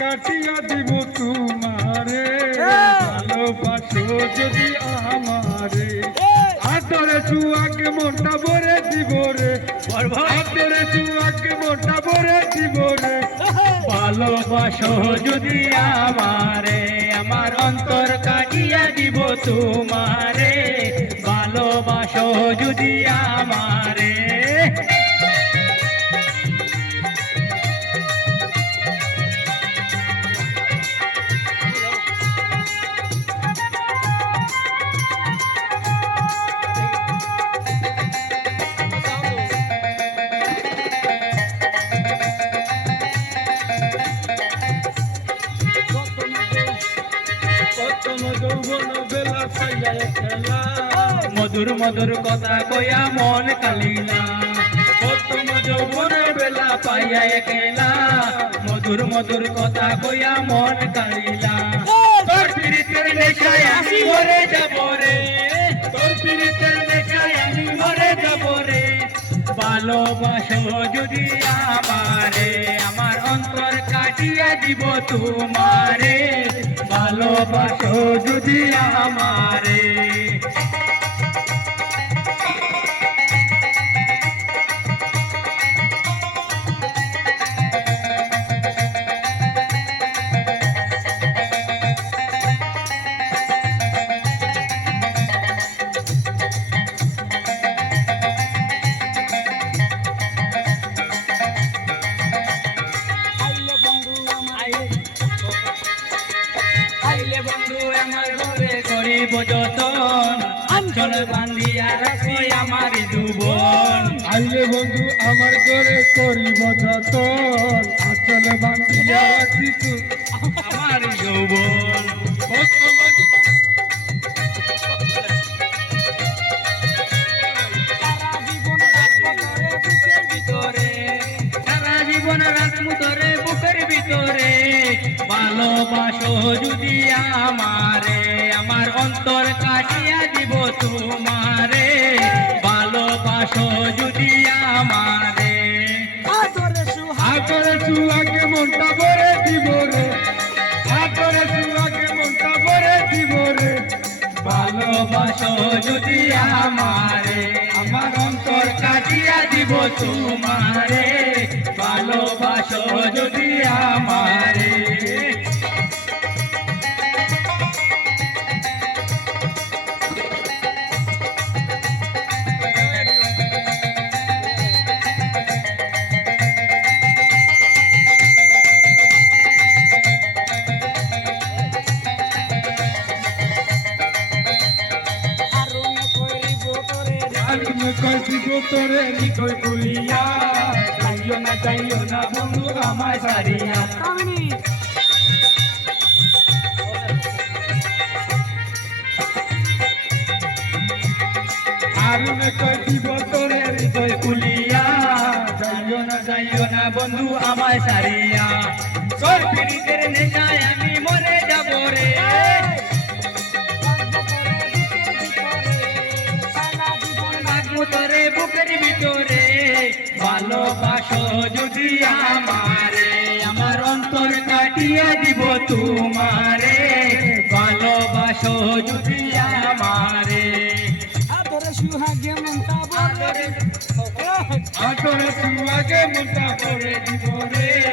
কাটিয়া দিব তোমারে ভালোবাসো যদি আমারে আদরে সুয়াকে মনটা ভরে দিব রে আদরে সুয়াকে মনটা ভরে দিব রে ভালোবাসো যদি আমারে আমার অন্তর কাটিয়া দিব তোমারে ভালোবাসো যদি আমারে মধুর মধুর কথা কয়া মন কালিলা প্রথম যৌবনের বেলা পাইয়া একলা মধুর মধুর কথা কয়া মন কালিলা তোর পীড়িতের নেশায় আমি মরে যাব রে তোর পীড়িতের নেশায় আমি মরে যাব রে ভালোবাসো যদি আমারে আমার অন্তর কাটিয়া দিব তোমারে ভালোবাসো যদি আমারে আঞ্চল বান্ধিয়া রাখি আমার যুবন আইলে বন্ধু আমার ঘরে করিব যতন আঞ্চল বান্ধিয়া রাখি আমার যৌবন সারা জীবন রাখবো তোরে বুকের ভিতরে ভালোবাসো যদি আমারে আমার অন্তর কাটিয়া দিব তোমারে ভালোবাসো যদি আমারে আদরে সুয়াকে মনটা ভরে দিব রে আদরে সুয়াকে মনটা ভরে দিব রে ভালোবাসো যদি আমারে আমার অন্তর কাটিয়া দিব তোমারে ভালোবাসো যদি আমারে তোরে নিকই বলিয়া যাইও না বন্ধু আমায় সারিয়া আরুনে কই দিব তোরে হৃদয় খুলিয়া যাইও না বন্ধু আমায় সারিয়া তোর পীড়িতের নেশায় আমি মরে যাব রে তোরে বুকের ভিতরে ভালোবাসো যদি আমারে আমার অন্তর কাটিয়ে দিব তোমারে ভালোবাসো যদি আমারে আদরে সুহাগে মনটা ভরে দিব রে